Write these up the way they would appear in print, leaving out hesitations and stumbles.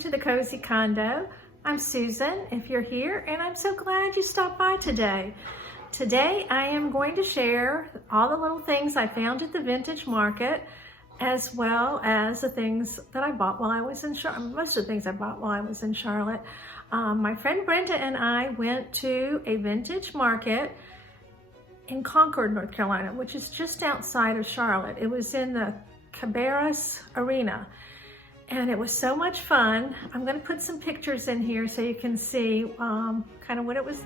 to the Cozy Condo. I'm Susan, if you're here, and I'm so glad you stopped by today. Today I am going to share all the little things I found at the vintage market, as well as the things that I bought while I was in Charlotte. Most of the things I bought while I was in Charlotte. My friend Brenda and I went to a vintage market in Concord, North Carolina, which is just outside of Charlotte. It was in the Cabarrus Arena, and it was so much fun. I'm going to put some pictures in here so you can see kind of what it was.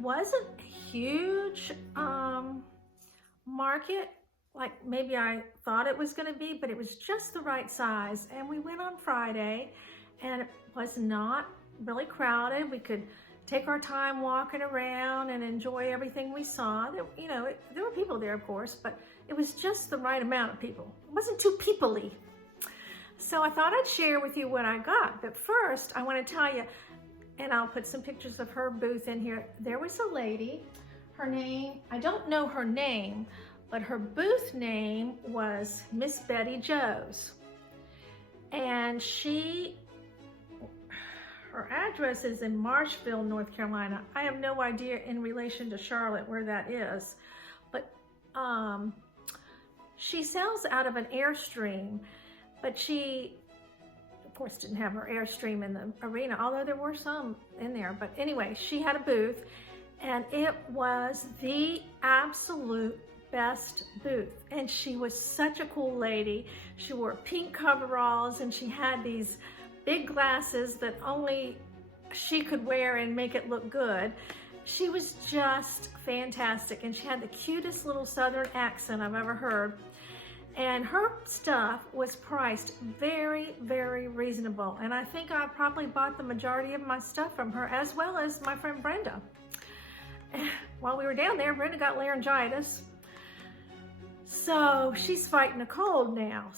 Wasn't a huge market like maybe I thought it was going to be, but it was just the right size. And we went on Friday, and it was not really crowded. We could take our time walking around and enjoy everything we saw. There, there were people there, of course, but it was just the right amount of people. It wasn't too people-y. So I thought I'd share with you what I got. But first, I want to tell you, and I'll put some pictures of her booth in here. There was a lady, her name, I don't know her name, but her booth name was Miss Betty Jo's. And her address is in Marshville, North Carolina. I have no idea in relation to Charlotte where that is, but she sells out of an Airstream, but she, of course, didn't have her Airstream in the arena, although there were some in there. But anyway, she had a booth, and it was the absolute best booth. And she was such a cool lady. She wore pink coveralls, and she had these big glasses that only she could wear and make it look good. She was just fantastic, and she had the cutest little Southern accent I've ever heard. And her stuff was priced very, very reasonable. And I think I probably bought the majority of my stuff from her, as well as my friend Brenda. While we were down there, Brenda got laryngitis. So she's fighting a cold now.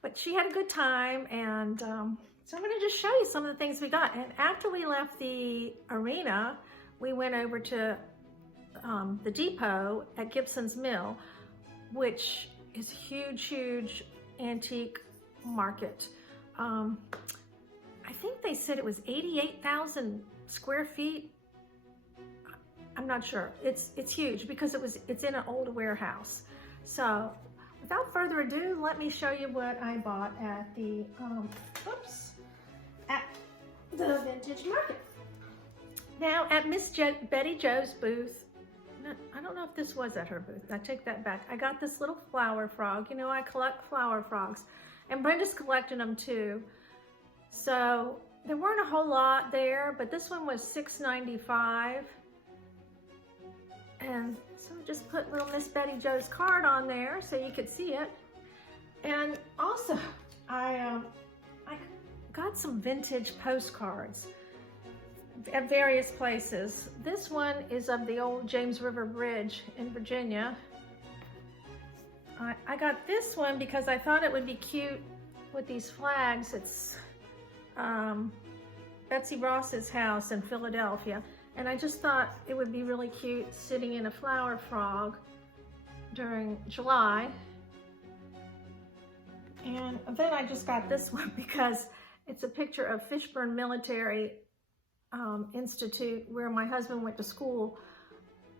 But she had a good time. And so I'm gonna just show you some of the things we got. And after we left the arena, we went over to the depot at Gibson's Mill, which is huge antique market. I think they said it was 88,000 square feet. I'm not sure. It's huge because it's in an old warehouse. So without further ado, let me show you what I bought at the vintage market. Now at Miss Betty Jo's booth, I don't know if this was at her booth. I take that back. I got this little flower frog. You know, I collect flower frogs, and Brenda's collecting them too. So there weren't a whole lot there, but this one was $6.95. And so I just put little Miss Betty Jo's card on there so you could see it. And also, I got some vintage postcards at various places. This one is of the old James River Bridge in Virginia. I got this one because I thought it would be cute with these flags. It's Betsy Ross's house in Philadelphia. And I just thought it would be really cute sitting in a flower frog during July. And then I just got this one because it's a picture of Fishburne Military Institute where my husband went to school,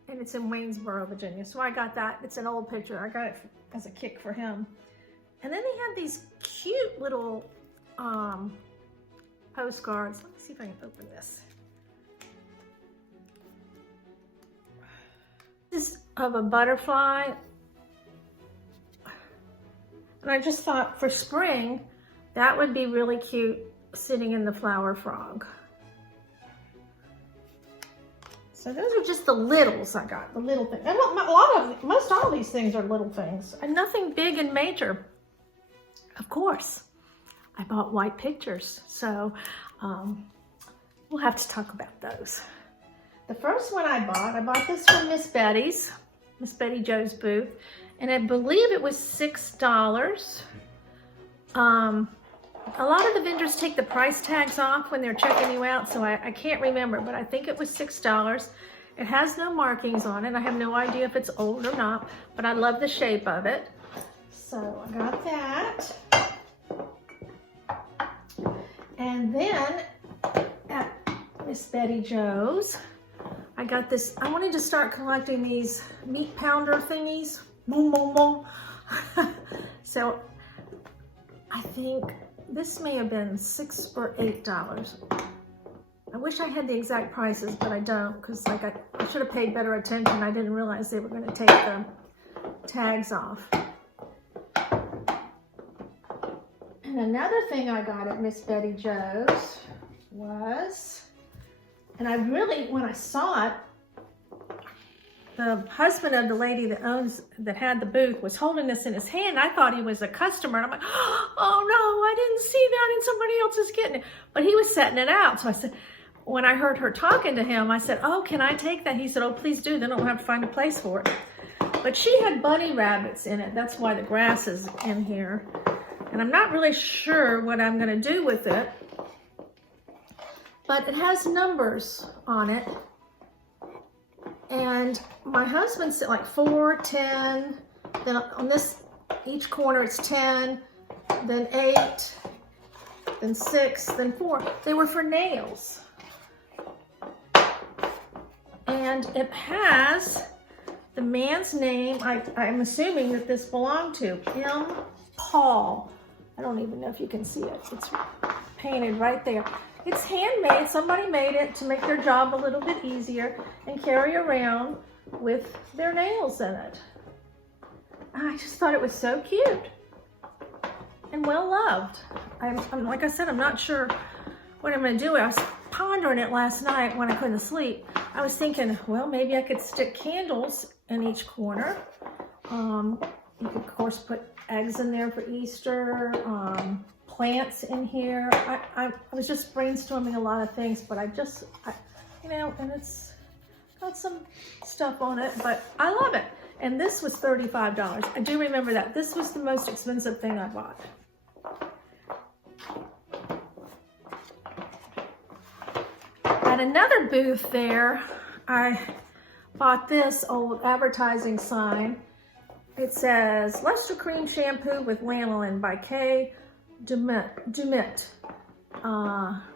and it's in Waynesboro, Virginia. So I got that. It's an old picture. I got it as a kick for him. And then they had these cute little postcards. Let me see if I can open this. This is of a butterfly. And I just thought for spring, that would be really cute sitting in the flower frog. So those are just the littles I got, the little things. And most all of these things are little things. And nothing big and major. Of course, I bought white pictures. So we'll have to talk about those. The first one I bought this from Miss Betty Jo's booth. And I believe it was $6. A lot of the vendors take the price tags off when they're checking you out, so I can't remember, but I think it was $6. It has no markings on it. I have no idea if it's old or not, but I love the shape of it. So I got that. And then at Miss Betty Jo's, I got this. I wanted to start collecting these meat pounder thingies. Boom, boom, boom. So I think this may have been $6 or $8. I wish I had the exact prices, but I don't, because like I should have paid better attention. I didn't realize they were going to take the tags off. And another thing I got at Miss Betty Jo's was, and I really, when I saw it, the husband of the lady that had the booth was holding this in his hand. I thought he was a customer. And I'm like, oh no, I didn't see that, and somebody else is getting it. But he was setting it out. So I said, when I heard her talking to him, I said, oh, can I take that? He said, oh, please do. Then I'll have to find a place for it. But she had bunny rabbits in it. That's why the grass is in here. And I'm not really sure what I'm going to do with it. But it has numbers on it. And my husband said like 4, 10, then on this, each corner it's 10, then 8, then 6, then 4. They were for nails. And it has the man's name, I'm assuming that this belonged to, M. Paul. I don't even know if you can see it. It's painted right there. It's handmade. Somebody made it to make their job a little bit easier and carry around with their nails in it. I just thought it was so cute and well loved. I'm like I said, I'm not sure what I'm going to do. I was pondering it last night when I couldn't sleep. I was thinking, well, maybe I could stick candles in each corner. You could, of course, put eggs in there for Easter. Plants in here. I was just brainstorming a lot of things, but you know, and it's got some stuff on it, but I love it. And this was $35. I do remember that. This was the most expensive thing I bought. At another booth there, I bought this old advertising sign. It says, Luster Cream Shampoo with Lanolin by Kay Dumit.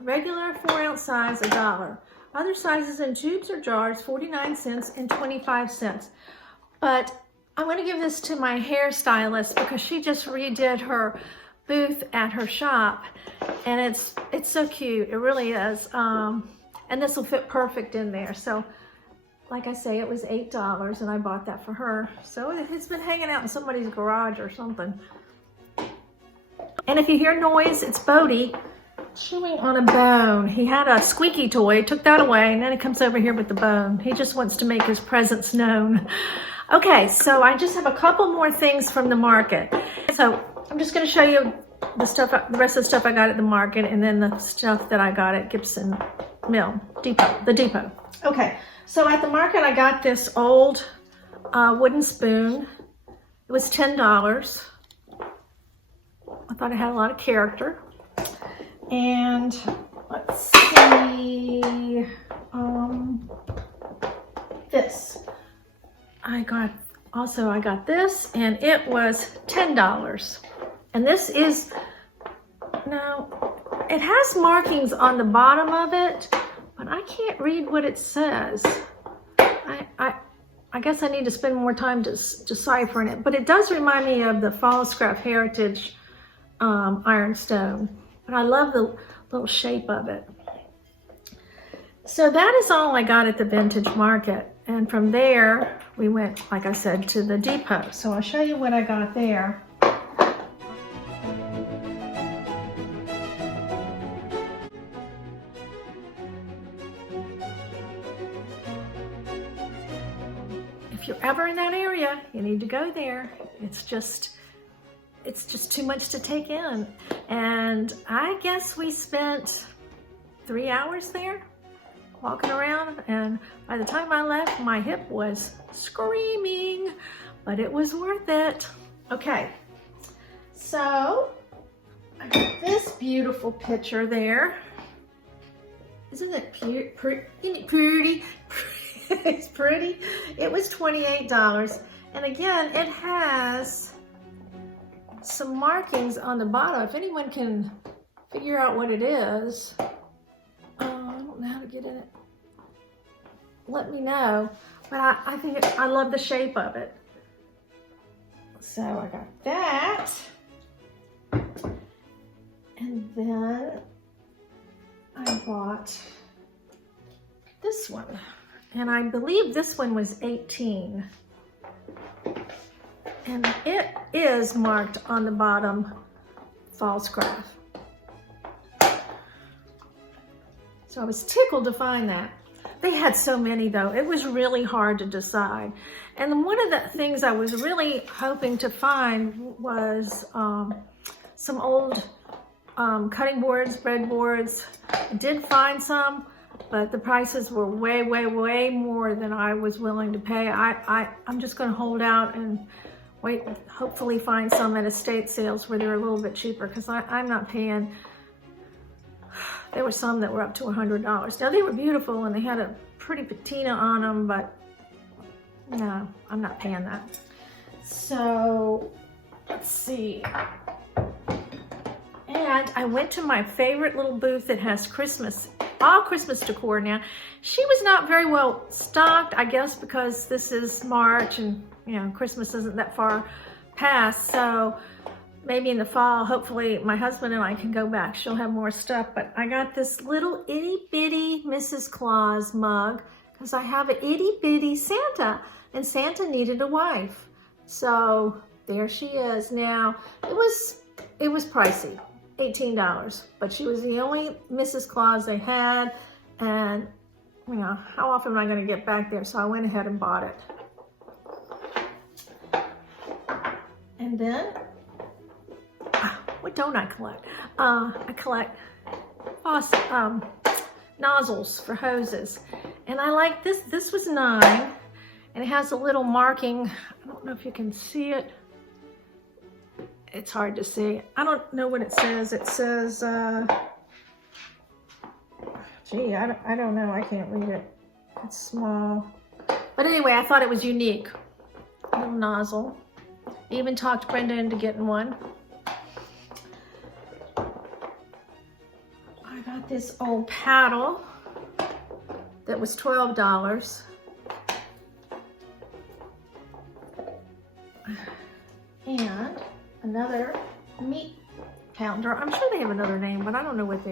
Regular 4-ounce size, $1. Other sizes in tubes or jars, 49 cents and 25 cents. But I'm going to give this to my hairstylist because she just redid her booth at her shop, and it's so cute. It really is. And this will fit perfect in there. So, like I say, it was $8, and I bought that for her. So it's been hanging out in somebody's garage or something. And if you hear noise, it's Bodie. chewing on a bone. He had a squeaky toy, took that away, and then he comes over here with the bone. He just wants to make his presence known. Okay, so I just have a couple more things from the market. So I'm just going to show you the rest of the stuff I got at the market, and then the stuff that I got at Gibson Mill, the depot. Okay, so at the market I got this old wooden spoon. It was $10. I thought it had a lot of character. And let's see, this. I got this, and it was $10. And this is, now, it has markings on the bottom of it, but I can't read what it says. I guess I need to spend more time deciphering it, but it does remind me of the Fallscraft Heritage ironstone. But I love the little shape of it. So that is all I got at the vintage market. And from there, we went, like I said, to the depot. So I'll show you what I got there. If you're ever in that area, you need to go there. It's just too much to take in. And I guess we spent 3 hours there walking around, and by the time I left, my hip was screaming, but it was worth it. Okay, so I got this beautiful picture there. Isn't it pretty? It's pretty. It was $28, and again, it has some markings on the bottom. If anyone can figure out what it is, I don't know how to get in it. Let me know. But I think I love the shape of it. So I got that, and then I bought this one, and I believe this one was $18. And it is marked on the bottom, Fallscraft. So I was tickled to find that. They had so many though. It was really hard to decide. And then one of the things I was really hoping to find was some old cutting boards, breadboards. I did find some, but the prices were way, way, way more than I was willing to pay. I'm just gonna hold out and wait, hopefully find some at estate sales where they're a little bit cheaper, because I'm not paying. There were some that were up to $100. Now they were beautiful and they had a pretty patina on them, but no, I'm not paying that. So let's see. And I went to my favorite little booth that has all Christmas decor now. She was not very well stocked, I guess, because this is March and Christmas isn't that far past, so maybe in the fall, hopefully my husband and I can go back. She'll have more stuff, but I got this little itty bitty Mrs. Claus mug because I have an itty bitty Santa, and Santa needed a wife. So there she is. Now, it was pricey, $18, but she was the only Mrs. Claus they had, and how often am I going to get back there? So I went ahead and bought it. And then, what don't I collect? I collect nozzles for hoses. And I like this. This was $9, and it has a little marking. I don't know if you can see it. It's hard to see. I don't know what it says. It says, gee, I don't know. I can't read it. It's small. But anyway, I thought it was unique. A little nozzle. Even talked Brenda into getting one. I got this old paddle that was $12. And another meat pounder. I'm sure they have another name, but I don't know what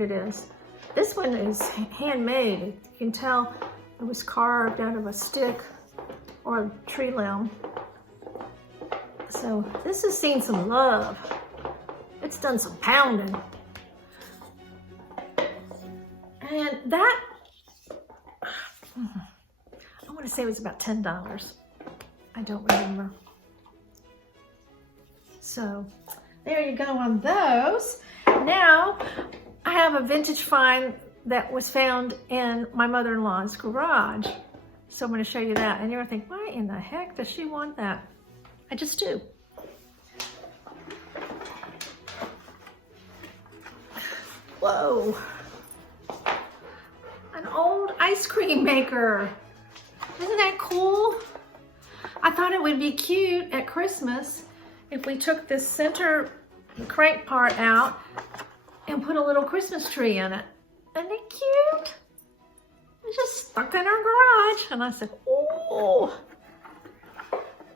it is. This one is handmade. You can tell it was carved out of a stick or a tree limb. So this has seen some love. It's done some pounding. And that, I want to say it was about $10. I don't remember. So there you go on those. Now I have a vintage find that was found in my mother-in-law's garage. So I'm going to show you that. And you're going to think, why in the heck does she want that? I just do. Whoa. An old ice cream maker. Isn't that cool? I thought it would be cute at Christmas if we took this center crank part out and put a little Christmas tree in it. Isn't it cute? It's just stuck in our garage. And I said, oh,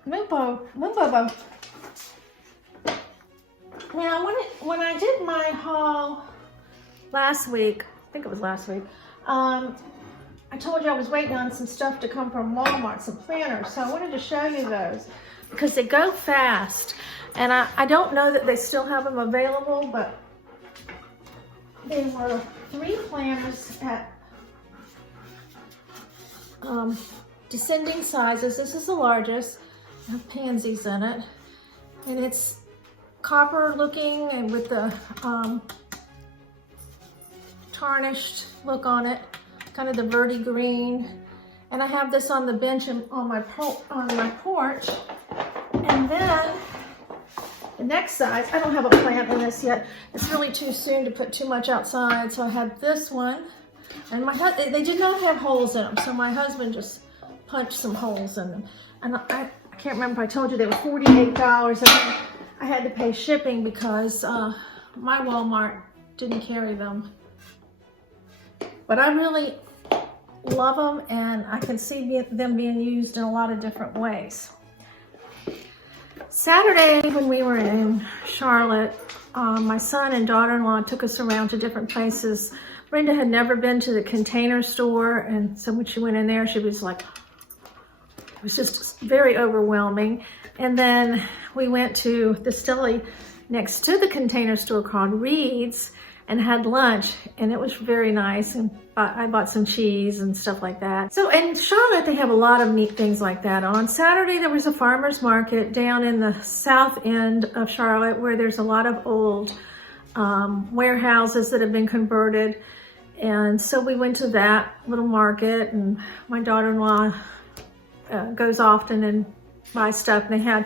Mumbo. Now, when I did my haul last week, I think it was last week, I told you I was waiting on some stuff to come from Walmart, some planters. So I wanted to show you those because they go fast. And I don't know that they still have them available, but they were 3 planters at descending sizes. This is the largest. I have pansies in it. And it's copper looking and with the tarnished look on it, kind of the verdi green. And I have this on the bench and on my porch. And then the next size, I don't have a plant in this yet. It's really too soon to put too much outside. So I had this one, and they did not have holes in them. So my husband just punched some holes in them. And I can't remember if I told you they were $48. And I had to pay shipping because my Walmart didn't carry them. But I really love them, and I can see them being used in a lot of different ways. Saturday, when we were in Charlotte, my son and daughter-in-law took us around to different places. Brenda had never been to the Container Store, and so when she went in there, she was like, it was just very overwhelming. And then we went to the deli next to the Container Store called Reed's and had lunch, and it was very nice. And I bought some cheese and stuff like that. So in Charlotte, they have a lot of neat things like that. On Saturday, there was a farmer's market down in the south end of Charlotte where there's a lot of old warehouses that have been converted. And so we went to that little market, and my daughter-in-law goes often and buys stuff. And they had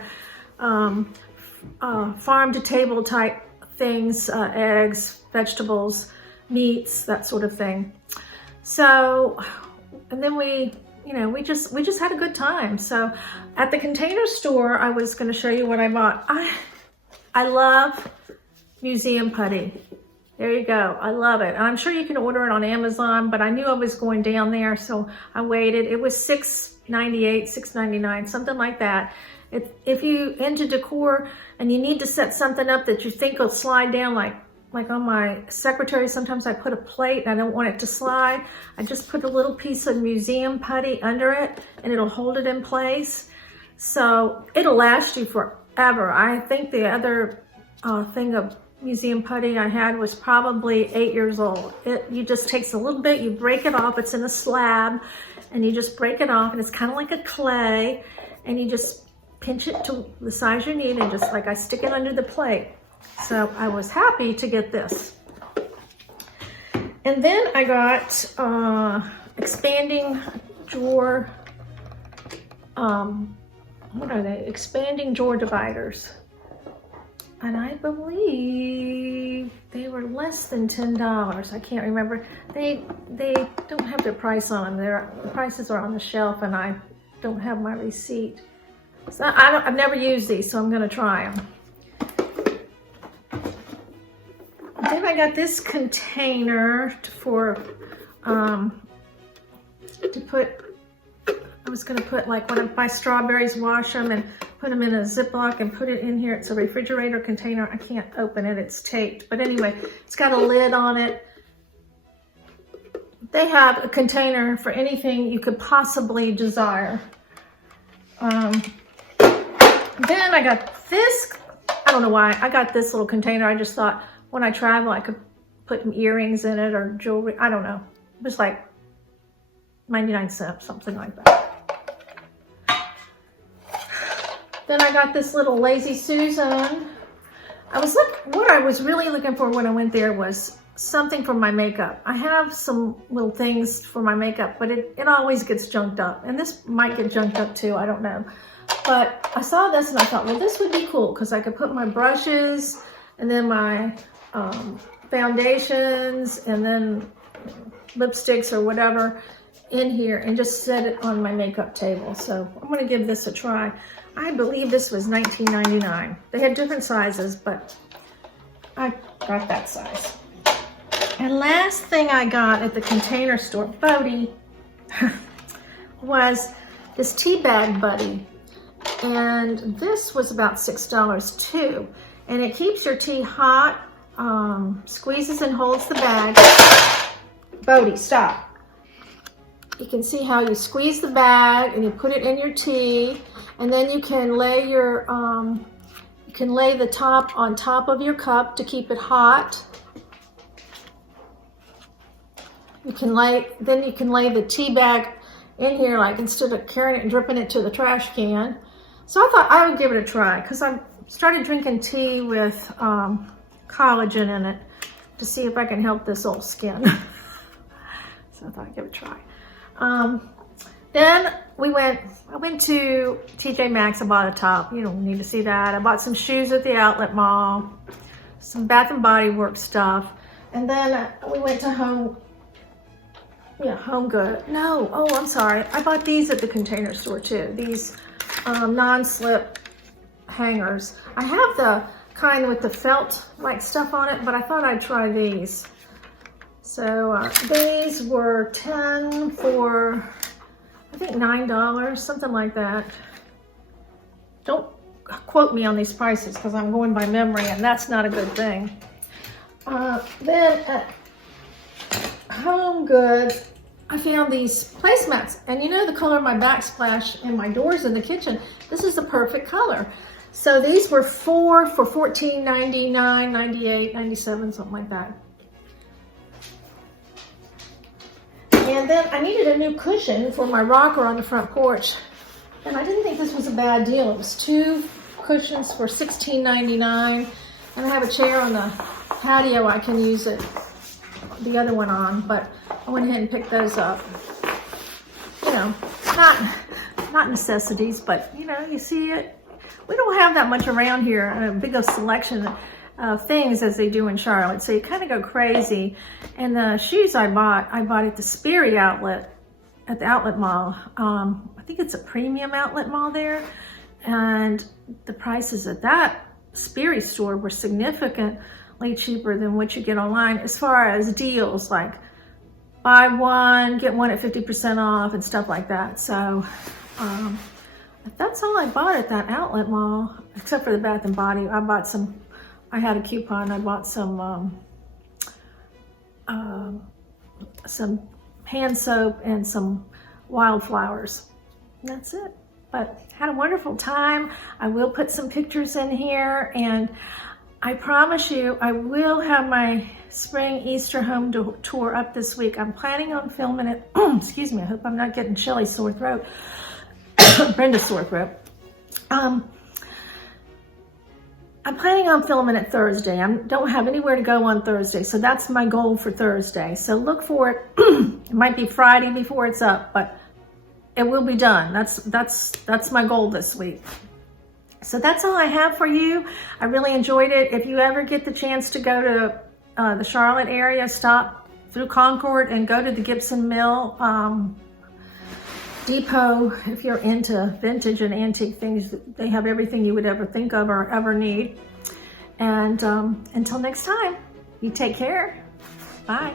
farm-to-table type things, eggs, vegetables, meats, that sort of thing. So, and then we just had a good time. So at the Container Store, I was going to show you what I bought. I love museum putty. There you go. I love it. And I'm sure you can order it on Amazon, but I knew I was going down there, so I waited. It was $6.98, $6.99, something like that. If you into decor and you need to set something up that you think will slide down, like on my secretary, sometimes I put a plate and I don't want it to slide. I just put a little piece of museum putty under it and it'll hold it in place. So it'll last you forever. I think the other thing of museum putty I had was probably 8 years old. You just takes a little bit, you break it off, it's in a slab, and you just break it off, and it's kind of like a clay, and you just pinch it to the size you need, and just like I stick it under the plate. So I was happy to get this. And then I got expanding drawer, what are they? Expanding drawer dividers. And I believe they were less than $10. I can't remember. They don't have their price on them. The prices are on the shelf, and I don't have my receipt. So I've never used these, so I'm going to try them. Then I got this container for to put. I was going to put, like, when I buy strawberries, wash them and put them in a Ziploc and put it in here. It's a refrigerator container. I can't open it. It's taped. But anyway, it's got a lid on it. They have a container for anything you could possibly desire. Then I got this. I don't know why. I got this little container. I just thought when I travel, I could put earrings in it or jewelry. I don't know. It was like 99 cents, something like that. Then I got this little Lazy Susan. What I was really looking for when I went there was something for my makeup. I have some little things for my makeup, but it always gets junked up. And this might get junked up too, I don't know. But I saw this and I thought, well, this would be cool because I could put my brushes and then my foundations and then lipsticks or whatever in here and just set it on my makeup table. So I'm gonna give this a try. I believe this was $19.99. They had different sizes, but I got that size. And last thing I got at the Container Store, Bodie, was this tea bag buddy. And this was about $6 too. And it keeps your tea hot, squeezes and holds the bag. Bodie, stop. You can see how you squeeze the bag and you put it in your tea, and then you can lay the top on top of your cup to keep it hot. You can lay the tea bag in here, like instead of carrying it and dripping it to the trash can. So I thought I would give it a try because I started drinking tea with collagen in it to see if I can help this old skin. So I thought I'd give it a try. Then I went to TJ Maxx. I bought a top. You don't need to see that. I bought some shoes at the outlet mall, some Bath and Body Works stuff. And then we went to Home Good. No, oh, I'm sorry. I bought these at the Container Store too. These non-slip hangers. I have the kind with the felt like stuff on it, but I thought I'd try these. So these were 10 for, I think $9, something like that. Don't quote me on these prices because I'm going by memory and that's not a good thing. Then at Home Goods, I found these placemats, and you know the color of my backsplash and my doors in the kitchen, this is the perfect color. So these were 4 for $14.99, $98, $97, something like that. And then I needed a new cushion for my rocker on the front porch. And I didn't think this was a bad deal. It was 2 cushions for $16.99. And I have a chair on the patio I can use the other one on, but I went ahead and picked those up. You know, not necessities, but you know, you see it. We don't have that much around here, a big selection of things as they do in Charlotte. So you kind of go crazy. And the shoes I bought at the Sperry outlet, at the outlet mall. I think it's a premium outlet mall there. And the prices at that Sperry store were significantly cheaper than what you get online as far as deals like buy one, get one at 50% off and stuff like that. So that's all I bought at that outlet mall, except for the Bath and Body. I had a coupon. I bought some hand soap and some wildflowers. And that's it. But had a wonderful time. I will put some pictures in here, and I promise you I will have my spring Easter home tour up this week. I'm planning on filming it. Excuse me, I hope I'm not getting chilly sore throat. Brenda's sore throat. I'm planning on filming it Thursday. I don't have anywhere to go on Thursday, so that's my goal for Thursday. So look for it. It might be Friday before it's up, but it will be done. That's my goal this week. So that's all I have for you. I really enjoyed it. If you ever get the chance to go to the Charlotte area, stop through Concord and go to the Gibson Mill depot. If you're into vintage and antique things, they have everything you would ever think of or ever need. And until next time, you take care. Bye.